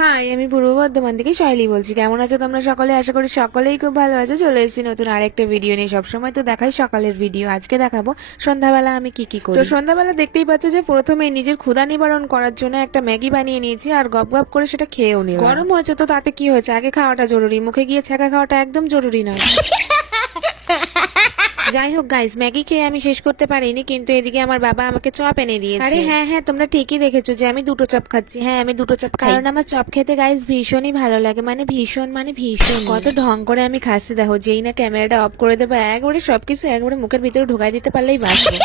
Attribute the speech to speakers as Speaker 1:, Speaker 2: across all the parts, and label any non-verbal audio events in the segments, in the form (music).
Speaker 1: High আমি পূর্ব বর্ধমান থেকে শৈলী বলছি। কেমন আছো তোমরা সকলে? আশা করি সকলেই খুব ভালো আছো। চলে এসেছি নতুন আরেকটা ভিডিও নিয়ে। সবসময় তো দেখাই সকালের ভিডিও আজকে দেখাবো সন্ধ্যাবেলা আমি কি কি করি। তো সন্ধ্যাবেলা দেখতেই পাচ্ছ যে প্রথমে নিজের ক্ষুধা নিবারণ করার জন্য একটা ম্যাগি বানিয়ে নিয়েছি আর গপ গপ করে সেটা খেয়েও নিলাম। গরম হয়েছে তো তাতে কি হয়েছে? আগে খাওয়াটা জরুরি। মুখে গিয়ে ছেঁকা খাওয়াটা একদম জরুরি নয়। যাই হোক গাইস ম্যাগি খেয়ে আমি শেষ করতে পারিনি কিন্তু এদিকে আমার বাবা আমাকে চপ এনে দিয়েছে। আরে হ্যাঁ হ্যাঁ তোমরা ঠিকই দেখেছ যে আমি দুটো চপ খাচ্ছি। হ্যাঁ আমি দুটো চপ খাই। কারণ আমার চপ খেতে গাইস ভীষণই ভালো লাগে। মানে ভীষণ মানে ভীষণ। কত ঢং করে আমি খাচ্ছি দেখো যেই না ক্যামেরাটা অফ করে দেবো একবারে সবকিছু একবারে মুখের ভিতরে ঢুকাই দিতে পারলেই বাঁচবে।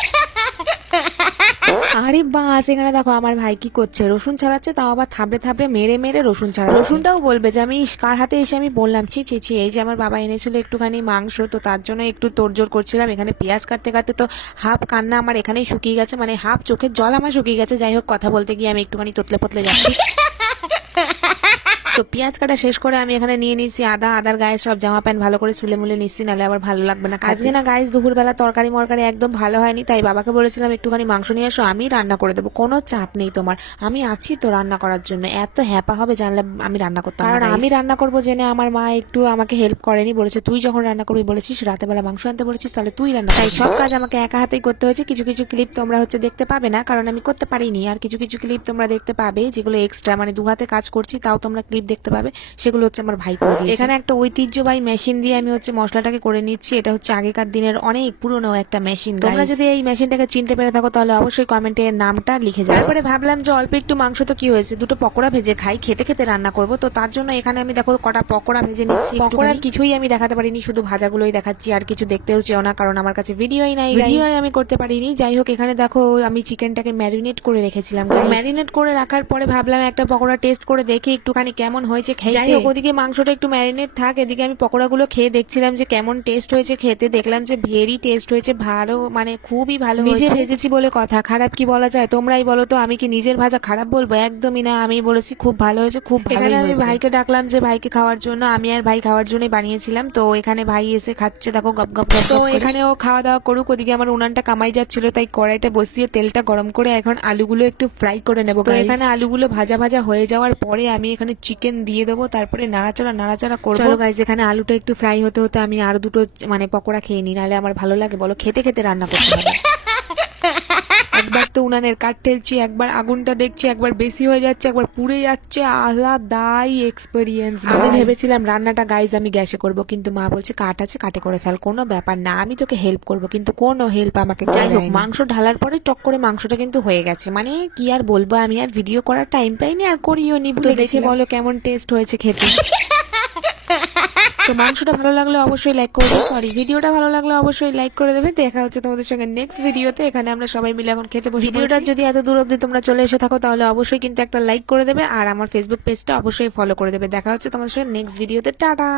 Speaker 1: আরে বাস, এখানে দেখো আমার ভাই কি করছে? রসুন ছাড়াচ্ছে, তাও আবার থাবড়ে থাবড়ে মেরে মেরে রসুন ছাড়া রসুনটাও বলবে যে আমি কার হাতে এসে আমি বললাম, ছি ছি ছি, এই যে আমার বাবা এনেছিল একটুখানি মাংস, তো তার জন্য একটু তোড়জোড় করছিলাম, এখানে পেঁয়াজ কাটতে কাটতে তো হাফ কান্না আমার এখানেই শুকিয়ে গেছে মানে হাফ চোখের জল আমার শুকিয়ে গেছে। যাই হোক, কথা বলতে গিয়ে আমি একটুখানি তোতলে পতলে যাচ্ছি। তো পেঁয়াজ কাটা শেষ করে আমি এখানে নিয়ে নিচ্ছি আদা আদার গায়ে সব জামা প্যান্ট ভালো করে ছুলে মুলে নিচ্ছি নাহলে আবার ভালো লাগবে না। আজকে না গাইস দুপুরবেলা তরকারি মরকারি একদম ভালো হয়নি তাই বাবাকে বলেছিলাম একটুখানি মাংস নিয়ে এসো আমি রান্না করে দেবো। কোনো চাপ নেই তোমার। আমি আছি তো রান্না করার জন্য। এত হ্যাপা হবে জানলে আমি রান্না করতাম কারণ আমি রান্না করব জেনে আমার মা একটু আমাকে হেল্প করেনি বলেছে তুই যখন রান্না করবি বলেছিস রাতে বেলা মাংস আনতে বলেছিস তাহলে তুই রান্না তাই সব কাজ আমাকে একা হাতেই করতে হয়েছে। কিছু কিছু ক্লিপ তোমরা হচ্ছে দেখতে পাবে না কারণ আমি করতে পারিনি। আর কিছু কিছু ক্লিপ তোমরা দেখতে পাবে যেগুলো এক্সট্রা মানে দু হাতে কাজ করছি তাও তোমরা ক্লিপ দেখতে পাবে সেগুলো হচ্ছে আমার ভাই করে দিয়েছে। এখানে একটা ঐতিহ্যবাহী মেশিন দিয়ে আমি হচ্ছে মশলাটাকে করে নিচ্ছি এটা হচ্ছে আগেকার দিনের অনেক পুরনো একটা মেশিন তোমরা যদি এই মেশিনটাকে চিনতে পেরে থাকো তাহলে অবশ্যই কমেন্টে নামটা লিখে যাও তারপরে ভাবলাম যে অল্প একটু মাংস তো কি হয়েছে দুটো পকোড়া ভেজে খাই খেতে খেতে রান্না করব। তো তার জন্য এখানে আমি দেখো কটা পকোড়া ভেজে নিচ্ছি পকোড়ার কিছুই আমি দেখাতে পারিনি শুধু ভাজাগুলোই দেখাচ্ছি আর কিছু দেখতেও চেও না কারণ আমার কাছে ভিডিওই নাই ভিডিওই আমি করতে পারিনি। যাই হোক এখানে দেখো আমি চিকেনটাকে ম্যারিনেট করে রেখেছিলাম ম্যারিনেট করে রাখার পরে ভাবলাম একটা পকোড়া টেস্ট করে দেখি একটুখানি কেমন হয়েছে খেয়ে যাই হোক ওদিকে মাংসটা একটু ম্যারিনেট থাক। এদিকে আমি পকোড়াগুলো খেয়ে দেখছিলাম যে কেমন টেস্ট হয়েছে খেতে। দেখলাম যে ভেরি টেস্ট হয়েছে ভালো মানে খুবই ভালো নিজে ভেজেছি বলে কথা খারাপ কি বলা যায়? তোমরাই বলো তো আমি কি নিজের ভাজা খারাপ বলব? একদমই না আমি বলেছি খুব ভালো হয়েছে খুব এখানে আমি ভাইকে ডাকলাম যে ভাইকে খাওয়ার জন্য আমি আর ভাই খাওয়ার জন্যই বানিয়েছিলাম। তো এখানে ভাই এসে খাচ্ছে দেখো গপ গপ গপ তো এখানে ও খাওয়া দাওয়া করুক ওদিকে আমার উনানটা কামাই যাচ্ছিল তাই কড়াইটা বসিয়ে তেলটা গরম করে এখন আলুগুলো একটু ফ্রাই করে নেব এখানে আলুগুলো ভাজা ভাজা হয়ে যাওয়ার পরে আমি এখানে চিকেন দিয়ে দেবো তারপরে নাড়াচাড়া নাড়াচাড়া করব। চলো গাইজ এখানে আলুটা একটু ফ্রাই হতে হতে আমি আর দুটো মানে পকোড়া খেয়ে নিই নাহলে আমার ভালো লাগে। বলো খেতে খেতে রান্না করতে হবে। (laughs) একবার তো উনানের কাঠ ঠেলছি একবার আগুনটা দেখছি একবার বেশি হয়ে যাচ্ছে একবার পুড়ে যাচ্ছে। আলাদাই এক্সপেরিয়েন্স আমি ভেবেছিলাম রান্নাটা গাইজ আমি গ্যাসে করব কিন্তু মা বলছে কাঠ আছে কাটে করে ফেল কোনো ব্যাপার না আমি তোকে হেল্প করব। কিন্তু কোনো হেল্প আমাকে যাই হোক মাংস ঢালার পরে টক করে মাংসটা কিন্তু হয়ে গেছে। মানে কি আর বলব আমি আর ভিডিও করার টাইম পাইনি আর করিও নি ভুলে দেখে বলো কেমন টেস্ট হয়েছে খেতে? (laughs) তো মাংসটা ভালো লাগলে অবশ্যই লাইক করে দেবে সরি ভিডিওটা ভালো লাগলে অবশ্যই লাইক করে দেবে দেখা হচ্ছে তোমাদের সঙ্গে নেক্সট ভিডিওতে এখানে আমরা সবাই মিলে এখন খেতে বসে ভিডিওটা যদি এত দূর অব্দি তোমরা চলে এসে থাকো তাহলে অবশ্যই কিন্তু একটা লাইক করে দেবে। আর আমার ফেসবুক পেজটা অবশ্যই ফলো করে দেবে। দেখা হচ্ছে তোমাদের সঙ্গে নেক্সট ভিডিওতে টাটা!